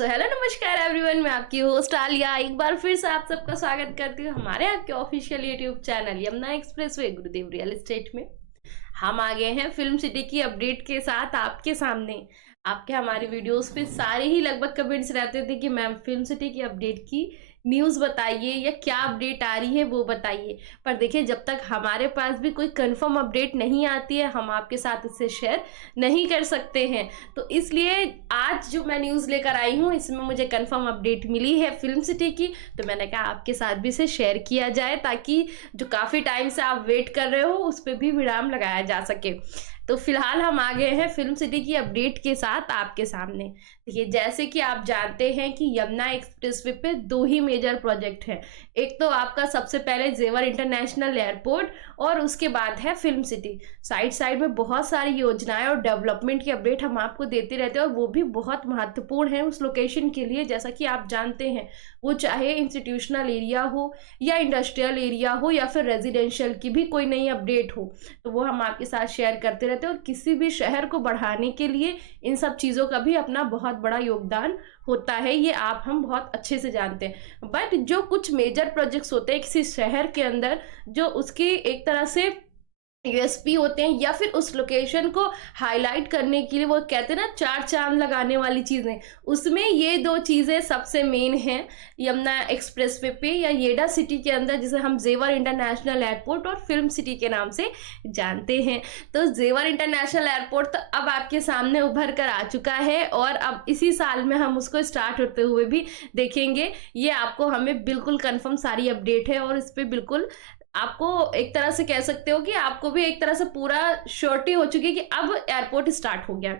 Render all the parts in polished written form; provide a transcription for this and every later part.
So hello नमस्कार everyone, मैं आपकी होस्ट आलिया एक बार फिर से आप सबका स्वागत करती हूँ हमारे आपके official YouTube channel Yamuna expressway गुरुदेव रियल एस्टेट में। हम आ गए हैं फिल्म सिटी की अपडेट के साथ आपके सामने। आपके हमारी वीडियोस पे सारे ही लगभग कमेंट्स रहते थे कि मैम फिल्म सिटी की अपडेट की न्यूज़ बताइए या क्या अपडेट आ रही है वो बताइए। पर देखिए, जब तक हमारे पास भी कोई कंफर्म अपडेट नहीं आती है हम आपके साथ इससे शेयर नहीं कर सकते हैं। तो इसलिए आज जो मैं न्यूज़ लेकर आई हूँ इसमें मुझे कंफर्म अपडेट मिली है फिल्म सिटी की, तो मैंने कहा आपके साथ भी इसे शेयर किया जाए ताकि जो काफ़ी टाइम से आप वेट कर रहे हो उस पर भी विराम लगाया जा सके। तो फिलहाल हम आ गए हैं फिल्म सिटी की अपडेट के साथ आपके सामने। देखिए, जैसे कि आप जानते हैं कि यमुना एक्सप्रेसवे पे दो ही मेजर प्रोजेक्ट हैं। एक तो आपका सबसे पहले जेवर इंटरनेशनल एयरपोर्ट और उसके बाद है फिल्म सिटी। साइड साइड में बहुत सारी योजनाएं और डेवलपमेंट की अपडेट हम आपको देते रहते हैं और वो भी बहुत महत्वपूर्ण है उस लोकेशन के लिए। जैसा कि आप जानते हैं, वो चाहे इंस्टीट्यूशनल एरिया हो या इंडस्ट्रियल एरिया हो या फिर रेजिडेंशियल की भी कोई नई अपडेट हो तो वो हम आपके साथ शेयर करते रहते हैं। और किसी भी शहर को बढ़ाने के लिए इन सब चीज़ों का भी अपना बहुत बड़ा योगदान होता है, ये आप हम बहुत अच्छे से जानते हैं। बट जो कुछ मेजर प्रोजेक्ट्स होते हैं किसी शहर के अंदर, जो उसकी एक तरह से यूएसपी होते हैं या फिर उस लोकेशन को हाईलाइट करने के लिए, वो कहते हैं ना चार चांद लगाने वाली चीज़ें, उसमें ये दो चीज़ें सबसे मेन हैं यमुना एक्सप्रेसवे पे या येडा सिटी के अंदर, जिसे हम जेवर इंटरनेशनल एयरपोर्ट और फिल्म सिटी के नाम से जानते हैं। तो जेवर इंटरनेशनल एयरपोर्ट तो अब आपके सामने उभर कर आ चुका है और अब इसी साल में हम उसको स्टार्ट होते हुए भी देखेंगे। ये आपको हमें बिल्कुल कन्फर्म सारी अपडेट है और इस पर बिल्कुल आपको एक तरह से कह सकते हो कि आपको भी एक तरह से पूरा श्योरिटी हो चुकी है कि अब एयरपोर्ट स्टार्ट हो गया।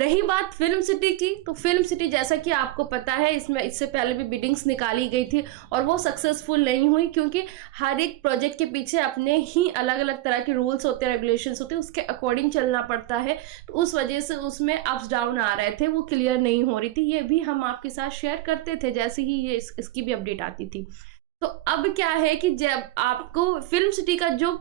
रही बात फिल्म सिटी की, तो फिल्म सिटी जैसा कि आपको पता है इसमें इससे पहले भी बिडिंग्स निकाली गई थी और वो सक्सेसफुल नहीं हुई, क्योंकि हर एक प्रोजेक्ट के पीछे अपने ही अलग अलग तरह के रूल्स होते हैं, रेगुलेशंस होते हैं, उसके अकॉर्डिंग चलना पड़ता है। तो उस वजह से उसमें अप्स डाउन आ रहे थे, वो क्लियर नहीं हो रही थी। ये भी हम आपके साथ शेयर करते थे जैसे ही ये इसकी भी अपडेट आती थी। तो अब क्या है कि जब आपको फिल्म सिटी का जो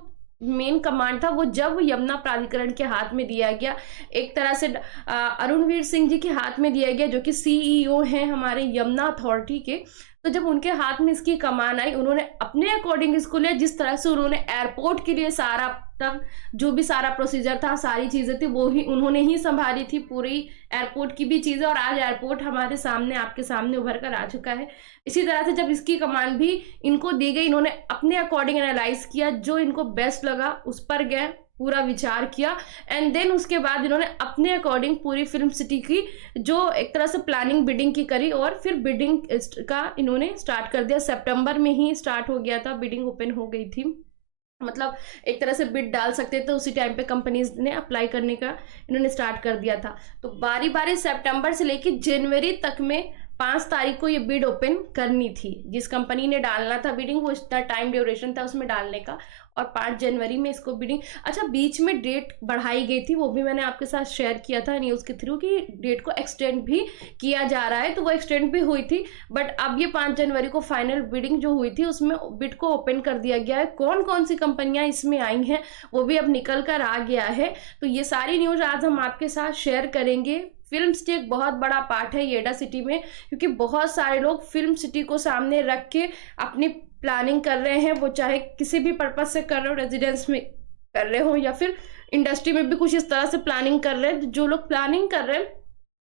मेन कमांड था वो जब यमुना प्राधिकरण के हाथ में दिया गया, एक तरह से अरुणवीर सिंह जी के हाथ में दिया गया जो कि सीईओ हैं हमारे यमुना अथॉरिटी के। तो जब उनके हाथ में इसकी कमान आई, उन्होंने अपने अकॉर्डिंग इसको लिया। जिस तरह से उन्होंने एयरपोर्ट के लिए सारा तब जो भी सारा प्रोसीजर था, सारी चीज़ें थी, वो ही उन्होंने ही संभाली थी, पूरी एयरपोर्ट की भी चीज़ें। और आज एयरपोर्ट हमारे सामने आपके सामने उभर कर आ चुका है। इसी तरह से जब इसकी कमान भी इनको दी गई, इन्होंने अपने अकॉर्डिंग एनालाइज किया, जो इनको बेस्ट लगा उस पर गए, पूरा विचार किया एंड देन उसके बाद इन्होंने अपने अकॉर्डिंग पूरी फिल्म सिटी की जो एक तरह से प्लानिंग बिडिंग की करी और फिर बिडिंग का इन्होंने स्टार्ट कर दिया। सितंबर में ही स्टार्ट हो गया था, बिडिंग ओपन हो गई थी, मतलब एक तरह से बिड डाल सकते थे उसी टाइम पे कंपनीज ने अप्लाई करने का इन्होंने स्टार्ट कर दिया था। तो बारी बारी सितंबर से लेकर जनवरी तक में 5 तारीख को ये बिड ओपन करनी थी। जिस कंपनी ने डालना था बिडिंग, वो इतना टाइम ड्यूरेशन था उसमें डालने का, और 5 जनवरी में इसको बिडिंग, अच्छा बीच में डेट बढ़ाई गई थी, वो भी मैंने आपके साथ शेयर किया था न्यूज़ के थ्रू कि डेट को एक्सटेंड भी किया जा रहा है, तो वो एक्सटेंड भी हुई थी। बट अब ये 5 जनवरी को फाइनल बिडिंग जो हुई थी उसमें बिड को ओपन कर दिया गया है। कौन कौन सी कंपनियां इसमें आई हैं वो भी अब निकल कर आ गया है। तो ये सारी न्यूज़ आज हम आपके साथ शेयर करेंगे। फिल्म सिटी एक बहुत बड़ा पार्ट है येडा सिटी में, क्योंकि बहुत सारे लोग फिल्म सिटी को सामने रख के अपनी प्लानिंग कर रहे हैं, वो चाहे किसी भी पर्पज से कर रहे हो, रेजिडेंस में कर रहे हो या फिर इंडस्ट्री में भी कुछ इस तरह से प्लानिंग कर रहे हैं। जो लोग प्लानिंग कर रहे हैं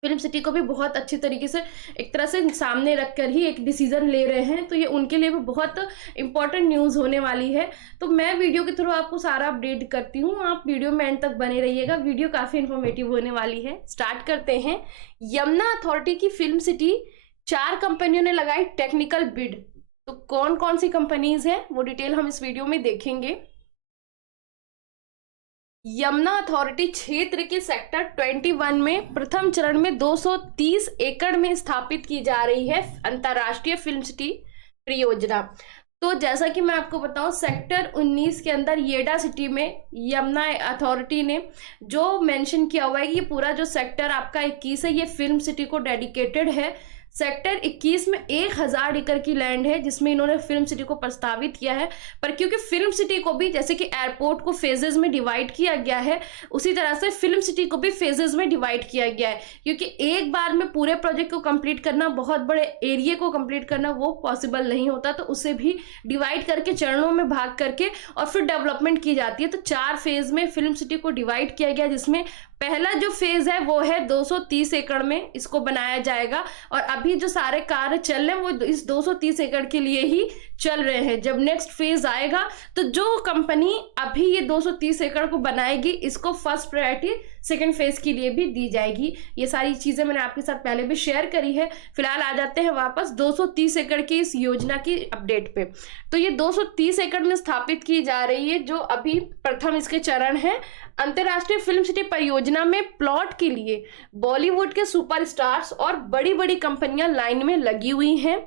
फिल्म सिटी को भी बहुत अच्छी तरीके से एक तरह से सामने रखकर ही एक डिसीजन ले रहे हैं, तो ये उनके लिए भी बहुत इंपॉर्टेंट न्यूज़ होने वाली है। तो मैं वीडियो के थ्रू आपको सारा अपडेट करती हूँ, आप वीडियो में एंड तक बने रहिएगा, वीडियो काफ़ी इन्फॉर्मेटिव होने वाली है। स्टार्ट करते हैं। यमुना अथॉरिटी की फिल्म सिटी 4 कंपनियों ने लगाई टेक्निकल बिड। तो कौन कौन सी कंपनीज हैं वो डिटेल हम इस वीडियो में देखेंगे। यमुना अथॉरिटी क्षेत्र के सेक्टर 21 में प्रथम चरण में 230 एकड़ में स्थापित की जा रही है अंतर्राष्ट्रीय फिल्म सिटी परियोजना। तो जैसा कि मैं आपको बताऊं, सेक्टर 19 के अंदर येडा सिटी में यमुना अथॉरिटी ने जो मेंशन किया हुआ है कि ये पूरा जो सेक्टर आपका 21 है ये फिल्म सिटी को डेडिकेटेड है। सेक्टर 21 में 1000 एकड़ की लैंड है जिसमें इन्होंने फिल्म सिटी को प्रस्तावित किया है। पर क्योंकि फिल्म सिटी को भी जैसे कि एयरपोर्ट को फेजेस में डिवाइड किया गया है, उसी तरह से फिल्म सिटी को भी फेजेस में डिवाइड किया गया है, क्योंकि एक बार में पूरे प्रोजेक्ट को कंप्लीट करना, बहुत बड़े एरिया को कंप्लीट करना वो पॉसिबल नहीं होता, तो उसे भी डिवाइड करके चरणों में भाग करके और फिर डेवलपमेंट की जाती है। तो 4 फेज में फिल्म सिटी को डिवाइड किया गया, जिसमें पहला जो फेज है वो है 230 एकड़ में इसको बनाया जाएगा, और अभी जो सारे कार्य चल रहे हैं वो इस 230 एकड़ के लिए ही चल रहे हैं। जब नेक्स्ट फेज आएगा तो जो कंपनी अभी ये 230 एकड़ को बनाएगी इसको फर्स्ट प्रायोरिटी सेकेंड फेज के लिए भी दी जाएगी। ये सारी चीजें मैंने आपके साथ पहले भी शेयर करी है। फिलहाल आ जाते हैं वापस 230 एकड़ की इस योजना की अपडेट पे। तो ये 230 एकड़ में स्थापित की जा रही है, जो अभी प्रथम इसके चरण है। अंतरराष्ट्रीय फिल्म सिटी परियोजना में प्लॉट के लिए बॉलीवुड के सुपरस्टार्स और बड़ी बड़ी कंपनियां लाइन में लगी हुई हैं।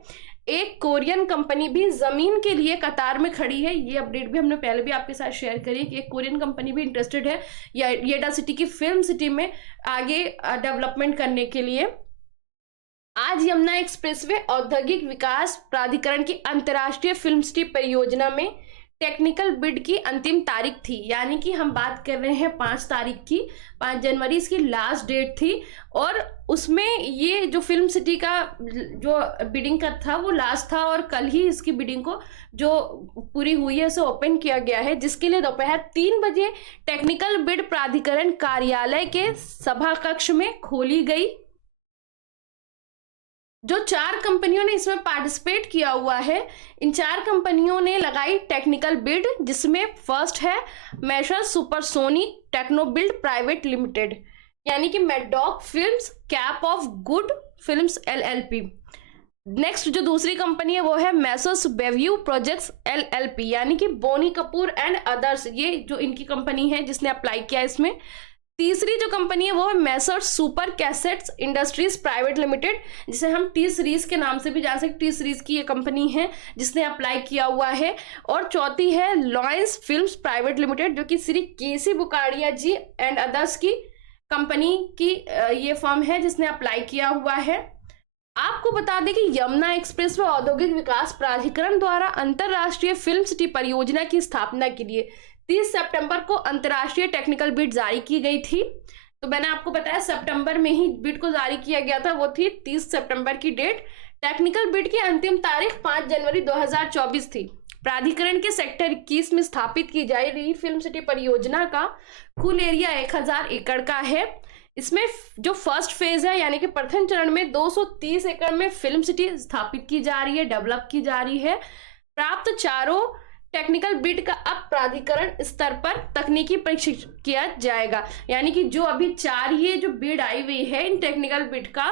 एक कोरियन कंपनी भी जमीन के लिए कतार में खड़ी है। ये अपडेट भी हमने पहले भी आपके साथ शेयर करी कि एक कोरियन कंपनी भी इंटरेस्टेड है येडा सिटी की फिल्म सिटी में आगे डेवलपमेंट करने के लिए। आज यमुना एक्सप्रेसवे औद्योगिक विकास प्राधिकरण की अंतर्राष्ट्रीय फिल्म सिटी परियोजना में टेक्निकल बिड की अंतिम तारीख थी, यानी कि हम बात कर रहे हैं 5 तारीख की, 5 जनवरी इसकी लास्ट डेट थी। और उसमें ये जो फिल्म सिटी का जो बिडिंग का था वो लास्ट था, और कल ही इसकी बिडिंग को जो पूरी हुई है उसे ओपन किया गया है, जिसके लिए दोपहर 3 बजे टेक्निकल बिड प्राधिकरण कार्यालय के सभा कक्ष में खोली गई। जो 4 कंपनियों ने इसमें पार्टिसिपेट किया हुआ है, इन 4 कंपनियों ने लगाई टेक्निकल बिड, जिसमें फर्स्ट है मेशर सुपरसोनिक टेक्नोबिल्ड प्राइवेट लिमिटेड, यानी कि Maddock films, cap of good films LLP। Next जो दूसरी कंपनी है वो है मैसर्स बेव्यू प्रोजेक्ट्स LLP, यानी कि बोनी कपूर एंड अदर्स, ये जो इनकी कंपनी है जिसने अप्लाई किया इसमें। तीसरी जो कंपनी है वो है Messrs super cassettes industries private limited, जिसे हम टी सीरीज के नाम से भी जान सकते। टी सीरीज की ये कंपनी है जिसने अप्लाई किया हुआ है। और चौथी है लॉयंस फिल्म्स प्राइवेट लिमिटेड, जो कि श्री केसी बुकाड़िया जी एंड अदर्स की कंपनी की ये फर्म है जिसने अप्लाई किया हुआ है। आपको बता दें कि यमुना एक्सप्रेस व औद्योगिक विकास प्राधिकरण द्वारा अंतरराष्ट्रीय फिल्म सिटी परियोजना की स्थापना के लिए 30 सितंबर को अंतरराष्ट्रीय टेक्निकल बिड जारी की गई थी। तो मैंने आपको बताया सितंबर में ही बिड को जारी किया गया था, वो थी 30 सितंबर की डेट। टेक्निकल बिड की अंतिम तारीख 5 जनवरी 2024 थी। प्राधिकरण के सेक्टर 21 में स्थापित की जा रही फिल्म सिटी परियोजना का कुल एरिया 1000 एकड़ का है। इसमें जो फर्स्ट फेज है यानी कि प्रथम चरण में 230 एकड़ में फिल्म सिटी स्थापित की जा रही है, डेवलप की जा रही है। प्राप्त चारों टेक्निकल बिड का अब प्राधिकरण स्तर पर तकनीकी परीक्षण किया जाएगा, यानी कि जो अभी 4 ये जो बिड आई हुई है इन टेक्निकल बिड का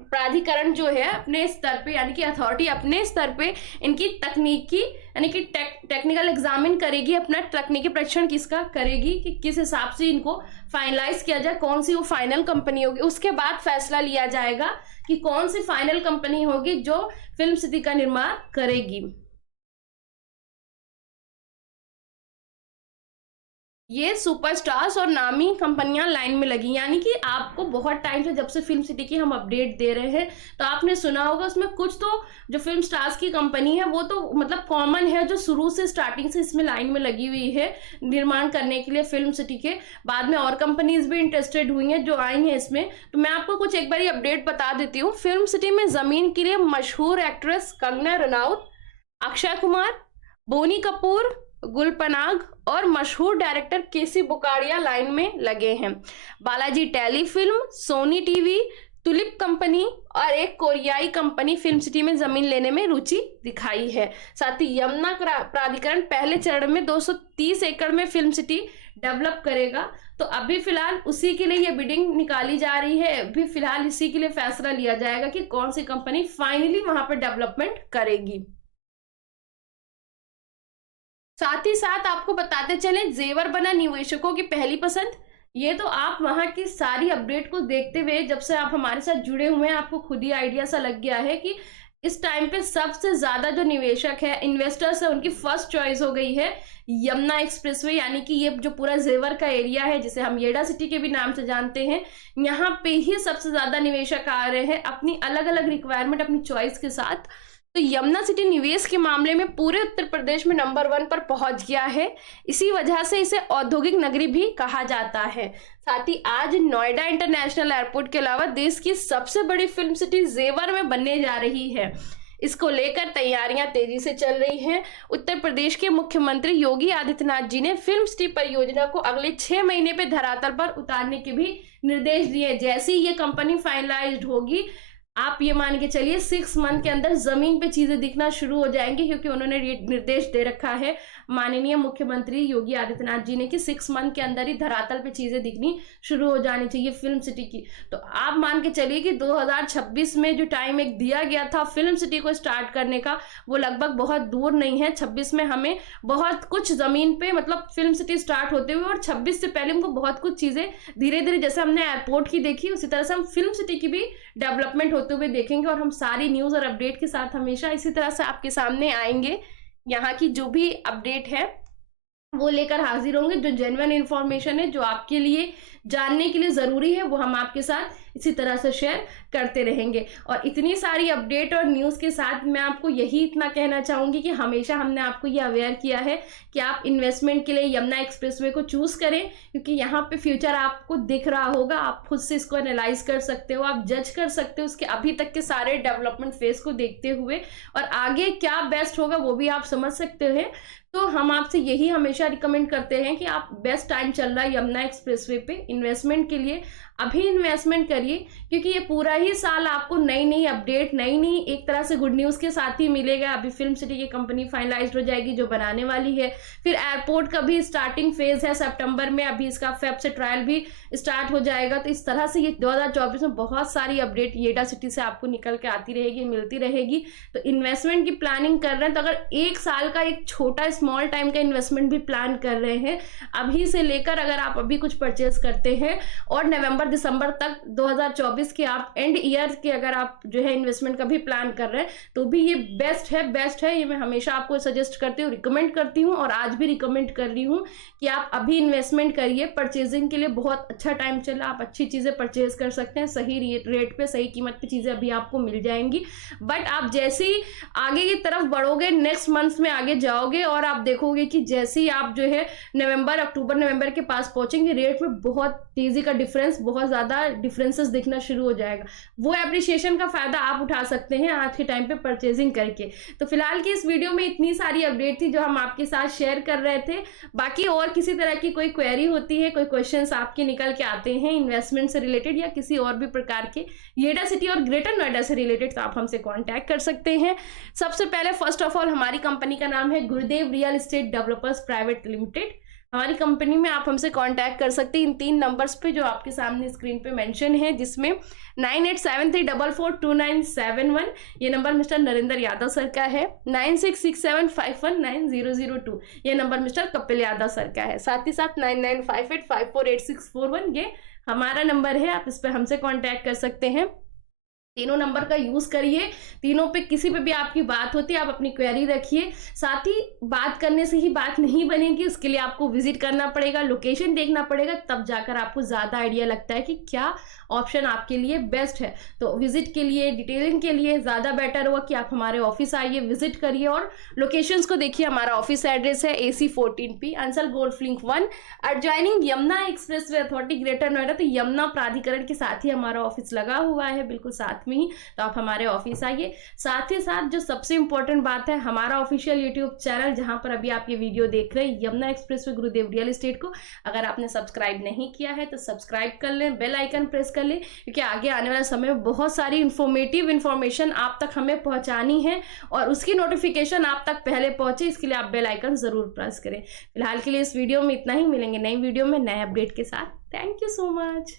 प्राधिकरण जो है अपने स्तर पे, यानी कि अथॉरिटी अपने स्तर पे इनकी तकनीकी यानी कि टेक्निकल एग्जामिन करेगी, अपना तकनीकी परीक्षण किसका करेगी कि किस हिसाब से इनको फाइनलाइज किया जाए, कौन सी वो फाइनल कंपनी होगी। उसके बाद फैसला लिया जाएगा कि कौन सी फाइनल कंपनी होगी जो फिल्म सिटी का निर्माण करेगी। ये सुपरस्टार्स और नामी कंपनियां लाइन में लगी, यानी कि आपको बहुत टाइम से जब से फिल्म सिटी की हम अपडेट दे रहे हैं तो आपने सुना होगा उसमें कुछ तो जो फिल्म स्टार्स की कंपनी है वो तो मतलब कॉमन है, जो शुरू से स्टार्टिंग से इसमें लाइन में लगी हुई है निर्माण करने के लिए फिल्म सिटी के। बाद में और कंपनीज भी इंटरेस्टेड हुई हैं जो आई हैं इसमें। तो मैं आपको कुछ एक बार अपडेट बता देती हूँ। फिल्म सिटी में जमीन के लिए मशहूर एक्ट्रेस कंगना रनौत, अक्षय कुमार, बोनी कपूर, गुलपनाग और मशहूर डायरेक्टर केसी बुकाड़िया लाइन में लगे हैं। Balaji telefilm, Sony TV, tulip company और एक कोरियाई कंपनी फिल्म सिटी में जमीन लेने में रुचि दिखाई है। साथ ही यमुना प्राधिकरण पहले चरण में 230 एकड़ में फिल्म सिटी डेवलप करेगा। तो अभी फिलहाल उसी के लिए ये बिडिंग निकाली जा रही है। अभी फिलहाल इसी के लिए फैसला लिया जाएगा कि कौन सी कंपनी फाइनली वहां पर डेवलपमेंट करेगी। साथ ही साथ आपको बताते चले जेवर बना निवेशकों की पहली पसंद। ये तो आप वहां की सारी अपडेट को देखते हुए जब से आप हमारे साथ जुड़े हुए हैं आपको खुद ही आइडिया सा लग गया है कि इस टाइम पे सबसे ज्यादा जो निवेशक है, इन्वेस्टर्स है, उनकी फर्स्ट चॉइस हो गई है यमुना एक्सप्रेसवे, यानी कि ये जो पूरा जेवर का एरिया है जिसे हम येडा सिटी के भी नाम से जानते हैं, यहाँ पे ही सबसे ज्यादा निवेशक आ रहे हैं अपनी अलग अलग रिक्वायरमेंट, अपनी चॉइस के साथ। तो यमुना सिटी निवेश के मामले में पूरे उत्तर प्रदेश में नंबर 1 पर पहुंच गया है। इसी वजह से इसे औद्योगिक नगरी भी कहा जाता है। साथ ही आज नोएडा इंटरनेशनल एयरपोर्ट के अलावा देश की सबसे बड़ी फिल्म सिटी जेवर में बनने जा रही है। इसको लेकर तैयारियां तेजी से चल रही हैं। उत्तर प्रदेश के मुख्यमंत्री योगी आदित्यनाथ जी ने फिल्म सिटी परियोजना को अगले 6 महीने पे धरातल पर उतारने के भी निर्देश दिए। जैसे ही ये कंपनी फाइनलाइज्ड होगी, आप ये मान के चलिए 6 मंथ के अंदर जमीन पे चीजें दिखना शुरू हो जाएंगी, क्योंकि उन्होंने निर्देश दे रखा है माननीय मुख्यमंत्री योगी आदित्यनाथ जी ने कि 6 मंथ के अंदर ही धरातल पे चीजें दिखनी शुरू हो जानी चाहिए फिल्म सिटी की। तो आप मान के चलिए कि 2026 में जो टाइम एक दिया गया था फिल्म सिटी को स्टार्ट करने का, वो लगभग बहुत दूर नहीं है। 26 में हमें बहुत कुछ जमीन पे, मतलब फिल्म सिटी स्टार्ट होते हुए, और 26 से पहले हमको बहुत कुछ चीजें धीरे धीरे, जैसे हमने एयरपोर्ट की देखी, उसी तरह से हम फिल्म सिटी की भी डेवलपमेंट होते हुए देखेंगे। और हम सारी न्यूज और अपडेट के साथ हमेशा इसी तरह से आपके सामने आएंगे। यहाँ की जो भी अपडेट है वो लेकर हाजिर होंगे। जो जेन्युइन इंफॉर्मेशन है, जो आपके लिए जानने के लिए जरूरी है, वो हम आपके साथ इसी तरह से शेयर करते रहेंगे। और इतनी सारी अपडेट और न्यूज़ के साथ मैं आपको यही इतना कहना चाहूँगी कि हमेशा हमने आपको ये अवेयर किया है कि आप इन्वेस्टमेंट के लिए यमुना एक्सप्रेसवे को चूज़ करें, क्योंकि यहाँ पे फ्यूचर आपको दिख रहा होगा। आप खुद से इसको एनालाइज कर सकते हो, आप जज कर सकते हो उसके अभी तक के सारे डेवलपमेंट फेज को देखते हुए, और आगे क्या बेस्ट होगा वो भी आप समझ सकते हैं। तो हम आपसे यही हमेशा रिकमेंड करते हैं कि आप, बेस्ट टाइम चल रहा है यमुना एक्सप्रेसवे पे इन्वेस्टमेंट के लिए, अभी इन्वेस्टमेंट करिए, क्योंकि ये पूरा ही साल आपको नई नई अपडेट, नई एक तरह से गुड न्यूज़ के साथ ही मिलेगा। अभी फिल्म सिटी की कंपनी फाइनलाइज्ड हो जाएगी जो बनाने वाली है, फिर एयरपोर्ट का भी स्टार्टिंग फेज है सितंबर में, अभी इसका फेब से ट्रायल भी स्टार्ट हो जाएगा। तो इस तरह से ये 2024 में बहुत सारी अपडेट येडा सिटी से आपको निकल के आती रहेगी, मिलती रहेगी। तो इन्वेस्टमेंट की प्लानिंग कर रहे हैं, तो अगर 1 साल का एक छोटा स्मॉल टाइम का इन्वेस्टमेंट भी प्लान कर रहे हैं अभी से लेकर, अगर आप अभी कुछ परचेज करते हैं और नवंबर दिसंबर तक 2024 के आप एंड ईयर के अगर आप जो है इन्वेस्टमेंट का भी प्लान कर रहे हैं, तो भी ये बेस्ट है। ये मैं हमेशा आपको सजेस्ट करती हूँ, रिकमेंड करती हूँ, और आज भी रिकमेंड कर रही हूँ कि आप अभी इन्वेस्टमेंट करिए। परचेजिंग के लिए बहुत अच्छा टाइम चला, आप अच्छी चीज़ें परचेज कर सकते हैं, सही रेट पे, सही कीमत पे चीज़ें अभी आपको मिल जाएंगी। बट आप जैसे ही आगे की तरफ बढ़ोगे, नेक्स्ट मंथ में आगे जाओगे, और आप देखोगे कि जैसे ही आप जो है अक्टूबर नवंबर के पास पहुंचेंगे, रेट में बहुत तेजी का डिफरेंस, बहुत ज़्यादा डिफरेंसेस दिखना शुरू हो जाएगा। वो एप्रिसिएशन का फायदा आप उठा सकते हैं आज के टाइम पे परचेजिंग करके। तो फिलहाल की इस वीडियो में इतनी सारी अपडेट थी जो हम आपके साथ शेयर कर रहे थे। बाकी और किसी तरह की कोई क्वेरी होती है, कोई क्वेश्चंस आपके निकल के आते हैं इन्वेस्टमेंट से रिलेटेड या किसी और भी प्रकार के येडा सिटी और ग्रेटर नोएडा से रिलेटेड, तो आप हमसे कॉन्टैक्ट कर सकते हैं। सबसे पहले फर्स्ट ऑफ ऑल हमारी कंपनी का नाम है गुरुदेव real estate developers private limited. हमारी कंपनी में आप हमसे कांटेक्ट कर सकते हैं इन 3 नंबर्स पे जो आपके सामने स्क्रीन पे मेंशन है, जिसमें 9873442971 ये number mister Narendra Yadav sir का है, 9667519002 ये number mister Kapil Yadav sir का है, साथ ही साथ 9958548641 ये हमारा नंबर है। आप इस पर हमसे कांटेक्ट कर सकते हैं। तीनों नंबर का यूज करिए, तीनों पे किसी पे भी आपकी बात होती है आप अपनी क्वेरी रखिए। साथ ही बात करने से ही बात नहीं बनेगी, उसके लिए आपको विजिट करना पड़ेगा, लोकेशन देखना पड़ेगा, तब जाकर आपको ज़्यादा आइडिया लगता है कि क्या ऑप्शन आपके लिए बेस्ट है। तो विजिट के लिए, डिटेलिंग के लिए ज़्यादा बेटर होगा कि आप हमारे ऑफिस आइए, विजिट करिए और लोकेशंस को देखिए। हमारा ऑफिस एड्रेस है AC 14P Ansal golf link 1 adjoining Yamuna expressway authority greater Noida. तो यमुना प्राधिकरण के साथ ही हमारा ऑफिस लगा हुआ है, बिल्कुल साथ में ही। तो आप हमारे ऑफिस आइए। साथ ही साथ जो सबसे इंपॉर्टेंट बात है, हमारा ऑफिशियल यूट्यूब चैनल जहां पर अभी आप ये वीडियो देख रहे हैं, यमुना एक्सप्रेसवे गुरुदेव रियल एस्टेट को अगर आपने सब्सक्राइब नहीं किया है तो सब्सक्राइब कर लें, बेल आइकन प्रेस कर लें, क्योंकि आगे आने वाले समय में बहुत सारी इंफॉर्मेटिव इंफॉर्मेशन आप तक हमें पहुंचानी है और उसकी नोटिफिकेशन आप तक पहले पहुंचे, इसके लिए आप बेल आइकन जरूर प्रेस करें। फिलहाल के लिए इस वीडियो में इतना ही, मिलेंगे नई वीडियो में नए अपडेट के साथ। Thank you so much.